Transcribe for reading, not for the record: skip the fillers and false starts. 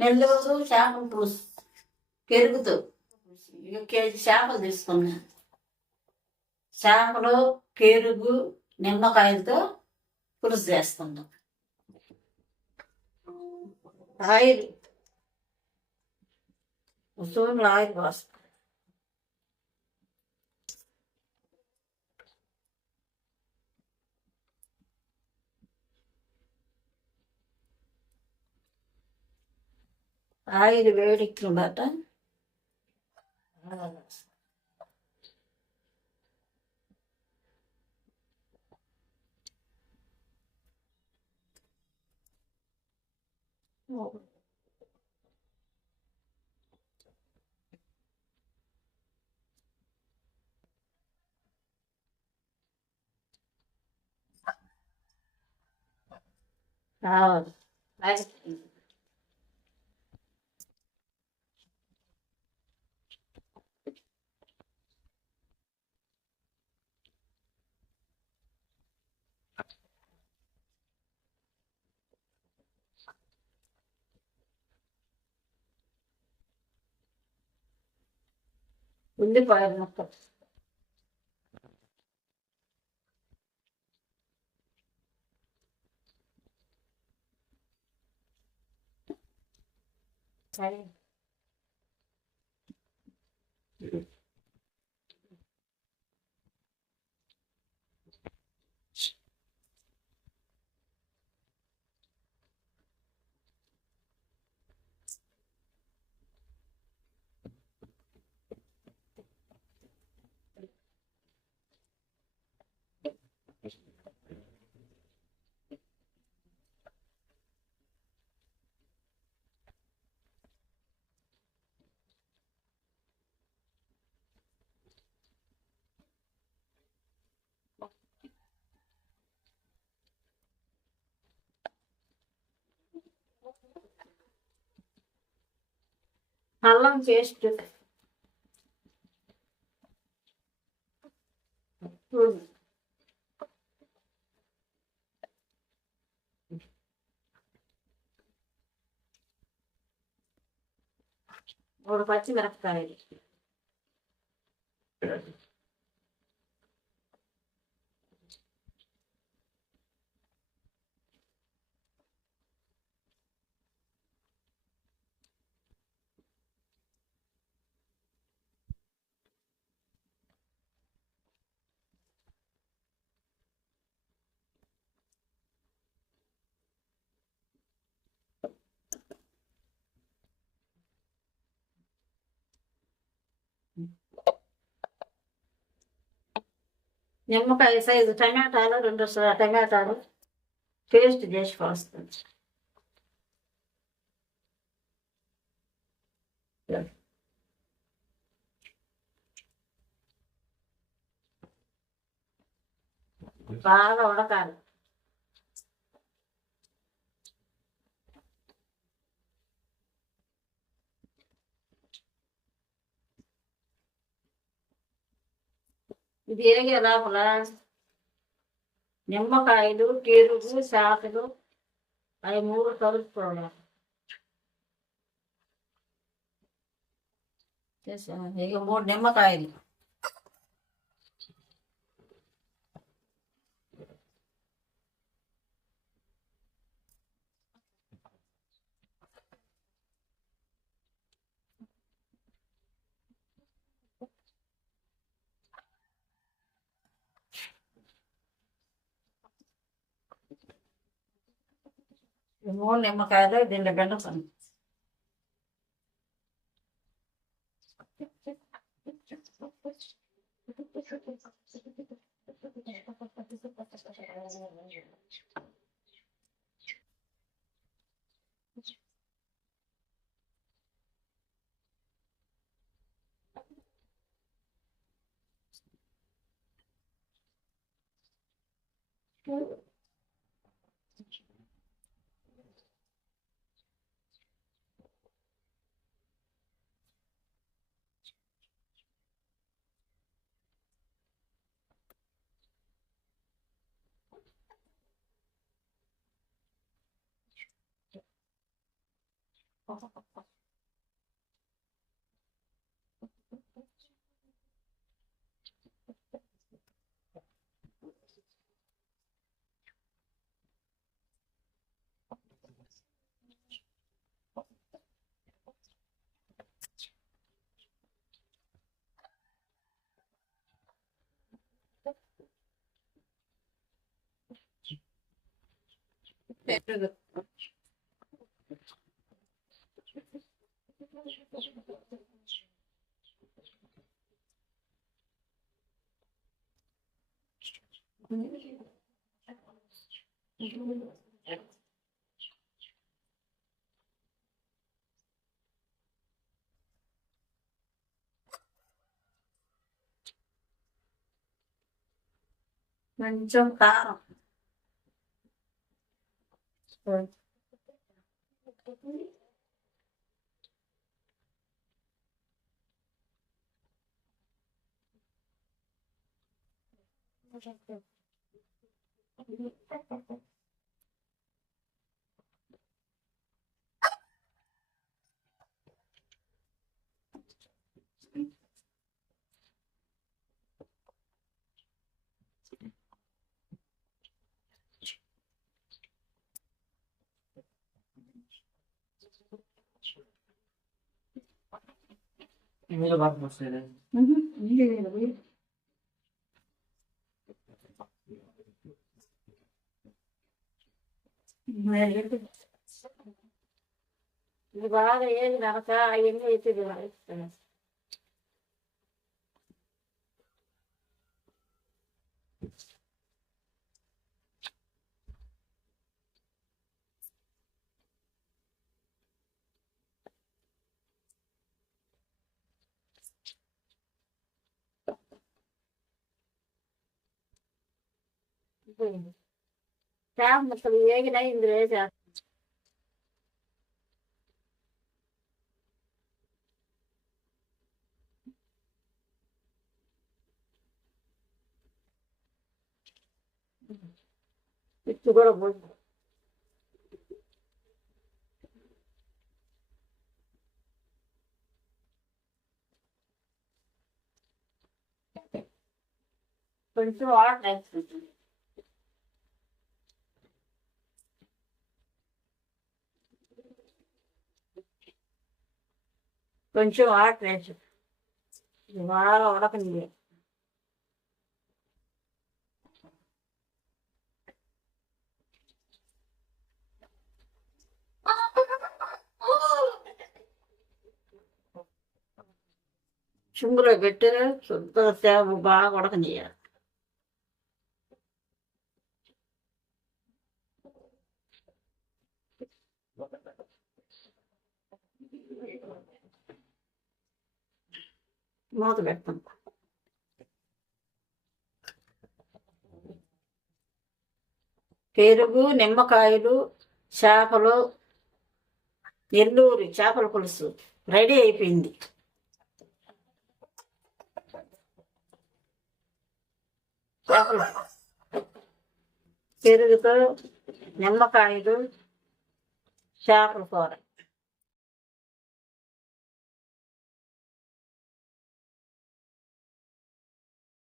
నెల్లూరు చేపల పులుసు పెరుగుతో కేజీ చేపలు తీసుకున్నా. చేపలు పెరుగు నిమ్మకాయలతో పులుసు చేసుకుందాం. ఆయిల్ స్పూన్లు ఆయిల్ పోస్తాం. ఆయిల్ వేడెక్కిన బట్ట కావాలి. ఉల్లిపాయ ముక్కలు అల్లం పేస్ట్ మూడు పచ్చిమిరపకాయలు నిమ్మకాయ సైజు టమాటాలు 2 టమాటాలు పేస్ట్ చేసి పోస్తుంది. బాగా ఉడకాలి. ఇది ఏగే లోపల నిమ్మకాయలు పెరుగు చేపలు అవి 3 కలుపుకోవాలి. ఇక 3 నిమ్మకాయలు నిమ్మకాయలు దీంట్లో బెండపండు కొంచెం కారం. Ini bagus maksudnya. Iya. ఇది బాగా ఏది కాక అవన్నీ వేసేది చేప ముక్కలు వేగినా ఇందులో వేసేస్తాం. ఇటు కూడా పోతుంది. కొంచెం వాటర్ వేసుకుంటుంది. కొంచెం వాటర్ వేసు. బాగా ఉడకండి. చుంగులో పెట్టి శుద్ధ సేవ బాగా ఉడకనియాలి. మూత పెడతాం. పెరుగు, నిమ్మకాయలు, చేపలు, నెల్లూరు చేపల పులుసు రెడీ అయిపోయింది. చేపలు పెరుగుతో నిమ్మకాయలు చేపల కూర.